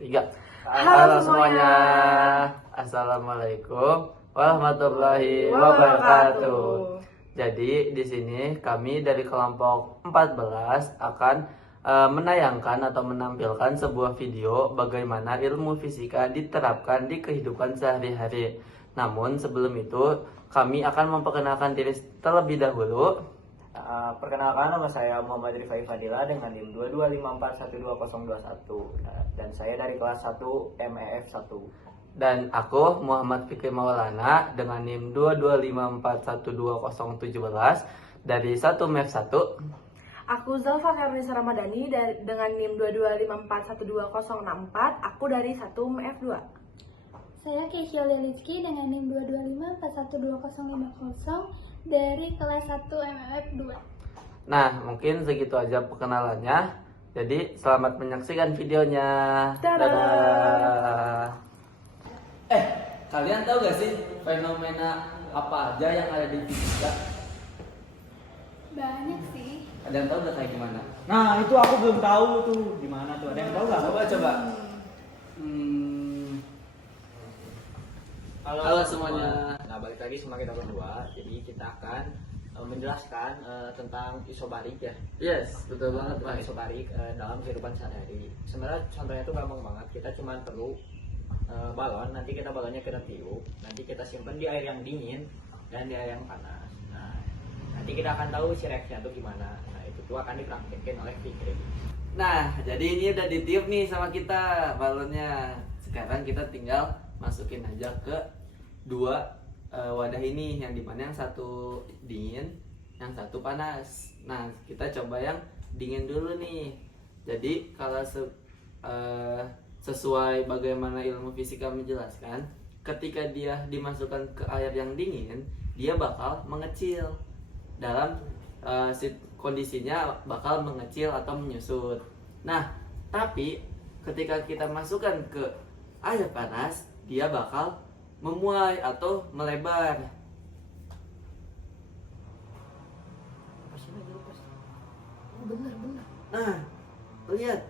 Tiga. Halo semuanya. Assalamualaikum warahmatullahi wabarakatuh. Jadi di sini kami dari kelompok 14 akan menayangkan atau menampilkan sebuah video bagaimana ilmu fisika diterapkan di kehidupan sehari-hari. Namun sebelum itu kami akan memperkenalkan diri terlebih dahulu. Perkenalkan, nama saya Muhammad Rifai Fadila dengan NIM 22541201 dan saya dari kelas 1 MEF 1. Dan aku Muhammad Fikri Maulana dengan NIM 22541217 dari 1 MEF 1. Aku Zalfa Karnisa Ramadhani dengan NIM 22541204. Aku dari 1 MEF 2. Saya Keisha Lelitsky dengan NIM 225412050 dari kelas 1 MEF 2. Nah, mungkin segitu aja perkenalannya. Jadi, selamat menyaksikan videonya. Dadah. Kalian tahu gak sih fenomena apa aja yang ada di fisika? Banyak sih. Ada yang tahu gak kayak gimana? Nah, itu aku belum tahu tuh gimana tuh. Ada yang tahu nggak? Coba. Halo semuanya. Nah, balik lagi sama kita berdua. Jadi kita akan menjelaskan tentang isobarik ya. Yes, betul banget. Tentang isobarik dalam kehidupan sehari-hari. Sebenarnya contohnya itu gampang banget. Kita cuma perlu balon. Nanti kita balonnya kita tiup. Nanti kita simpan di air yang dingin dan di air yang panas. Nah, nanti kita akan tahu si reaksinya itu gimana. Nah, itu tuh akan dipraktikkan oleh Fikri. Nah, jadi ini udah ditiup nih sama kita balonnya. Sekarang kita tinggal masukin aja ke dua wadah ini, yang dimana yang satu dingin, yang satu panas. Nah, kita coba yang dingin dulu nih. Jadi kalau sesuai bagaimana ilmu fisika menjelaskan, ketika dia dimasukkan ke air yang dingin, dia bakal mengecil. Dalam kondisinya bakal mengecil atau menyusut. Nah, tapi ketika kita masukkan ke air panas, dia bakal memuai atau melebar. Bener. Nah, lihat.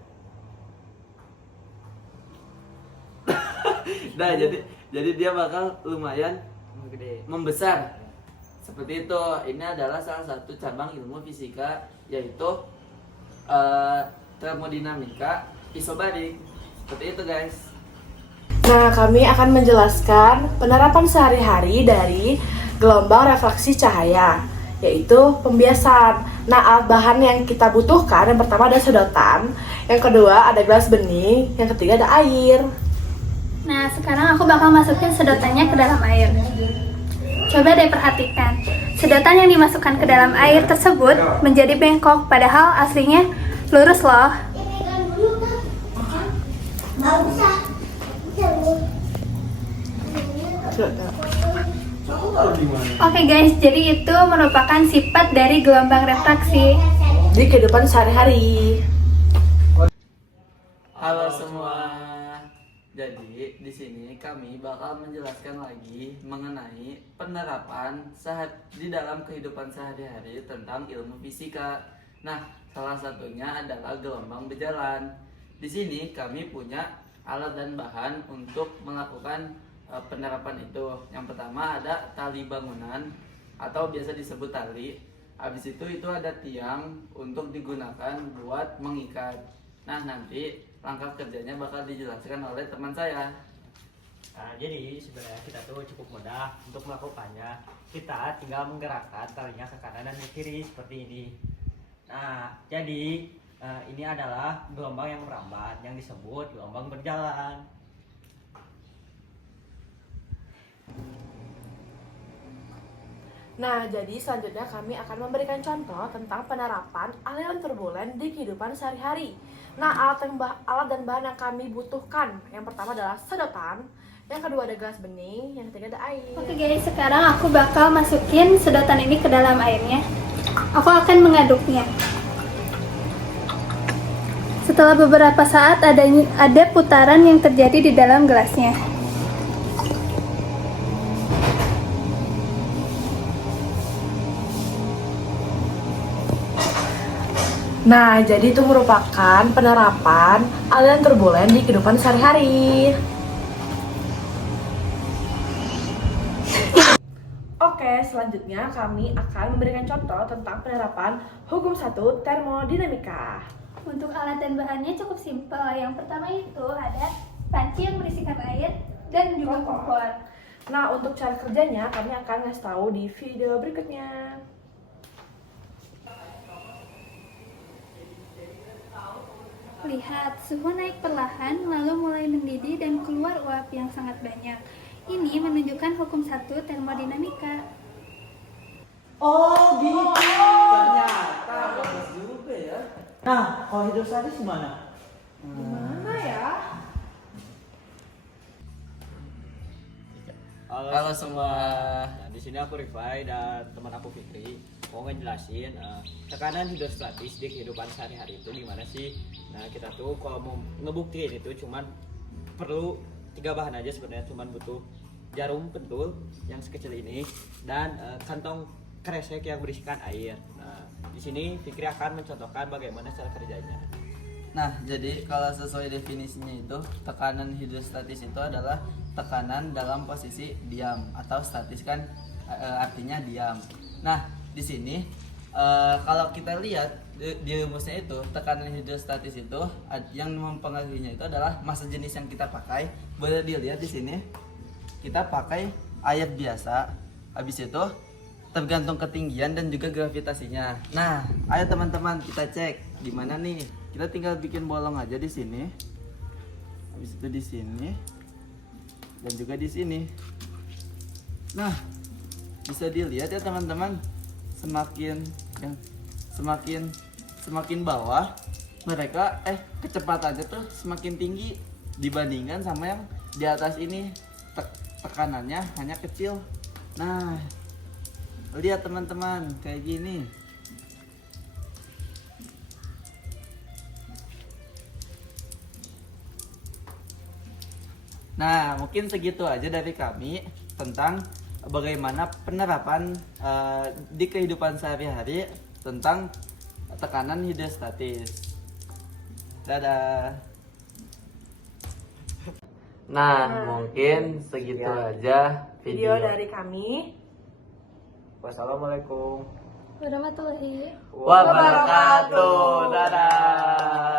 Nah, jadi dia bakal lumayan Gede. membesar. Seperti itu. Ini adalah salah satu cabang ilmu fisika, yaitu termodinamika isobarik. Seperti itu, guys. Nah, kami akan menjelaskan penerapan sehari-hari dari gelombang refraksi cahaya, yaitu pembiasan. Nah, alat bahan yang kita butuhkan, yang pertama ada sedotan, yang kedua ada gelas bening, yang ketiga ada air. Nah, sekarang aku bakal masukin sedotannya ke dalam air. Coba deh perhatikan. Sedotan yang dimasukkan ke dalam air tersebut menjadi bengkok, padahal aslinya lurus loh. Oke guys, jadi itu merupakan sifat dari gelombang refraksi Di kehidupan sehari-hari. Halo semua. Jadi di sini kami bakal menjelaskan lagi mengenai penerapan di dalam kehidupan sehari-hari tentang ilmu fisika. Nah, salah satunya adalah gelombang berjalan. Di sini kami punya alat dan bahan untuk melakukan penerapan itu. Yang pertama ada tali bangunan atau biasa disebut tali. Habis itu ada tiang untuk digunakan buat mengikat. Nah, nanti langkah kerjanya bakal dijelaskan oleh teman saya. Nah, jadi sebenarnya kita tuh cukup mudah untuk melakukannya. Kita tinggal menggerakkan talinya ke kanan dan ke kiri seperti ini. Nah, jadi ini adalah gelombang yang merambat yang disebut gelombang berjalan. Nah, jadi selanjutnya kami akan memberikan contoh tentang penerapan aliran turbulen di kehidupan sehari-hari. Nah, alat dan bahan yang kami butuhkan, yang pertama adalah sedotan, yang kedua ada gelas bening, yang ketiga ada air. Oke guys, sekarang aku bakal masukin sedotan ini ke dalam airnya. Aku akan mengaduknya. Setelah beberapa saat ada putaran yang terjadi di dalam gelasnya. Nah, jadi itu merupakan penerapan aliran turbulen di kehidupan sehari-hari. Oke, selanjutnya kami akan memberikan contoh tentang penerapan hukum 1 termodinamika. Untuk alat dan bahannya cukup simpel. Yang pertama itu ada panci yang berisikan air dan juga kompor. Nah, untuk cara kerjanya kami akan ngasih tahu di video berikutnya. Lihat, suhu naik perlahan lalu mulai mendidih dan keluar uap yang sangat banyak. Ini menunjukkan hukum 1 termodinamika. Oh gitu. Ternyata bagus juga ya. Nah, kalau hidrostatis gimana? Gimana ya? Halo semua. Nah, di sini aku Rifai dan teman aku Fikri mau ngejelasin tekanan hidrostatis di kehidupan sehari-hari itu gimana sih. Nah, kita tuh kalau mau ngebuktiin itu cuman perlu 3 bahan aja sebenarnya, cuman butuh jarum pentul yang sekecil ini dan kantong kresek yang berisikan air. Nah, di sini Fikri akan mencontohkan bagaimana cara kerjanya. Nah, jadi kalau sesuai definisinya itu, tekanan hidrostatis itu adalah tekanan dalam posisi diam atau statis kan artinya diam. Nah, di sini kalau kita lihat di rumusnya itu, tekanan hidrostatis itu yang mempengaruhinya itu adalah massa jenis yang kita pakai. Boleh dilihat di sini. Kita pakai air biasa. Habis itu tergantung ketinggian dan juga gravitasinya. Nah, ayo teman-teman kita cek di mana nih. Kita tinggal bikin bolong aja di sini. Habis itu di sini dan juga di sini. Nah, bisa dilihat ya teman-teman, semakin bawah mereka kecepatannya tuh semakin tinggi dibandingkan sama yang di atas ini. Tekanannya hanya kecil. Nah, lihat teman-teman kayak gini. Nah, mungkin segitu aja dari kami tentang bagaimana penerapan di kehidupan sehari-hari tentang tekanan hidrostatis. Dadah. Nah, mungkin segitu aja Video dari kami. Wassalamualaikum Warahmatullahi wabarakatuh. Dadah.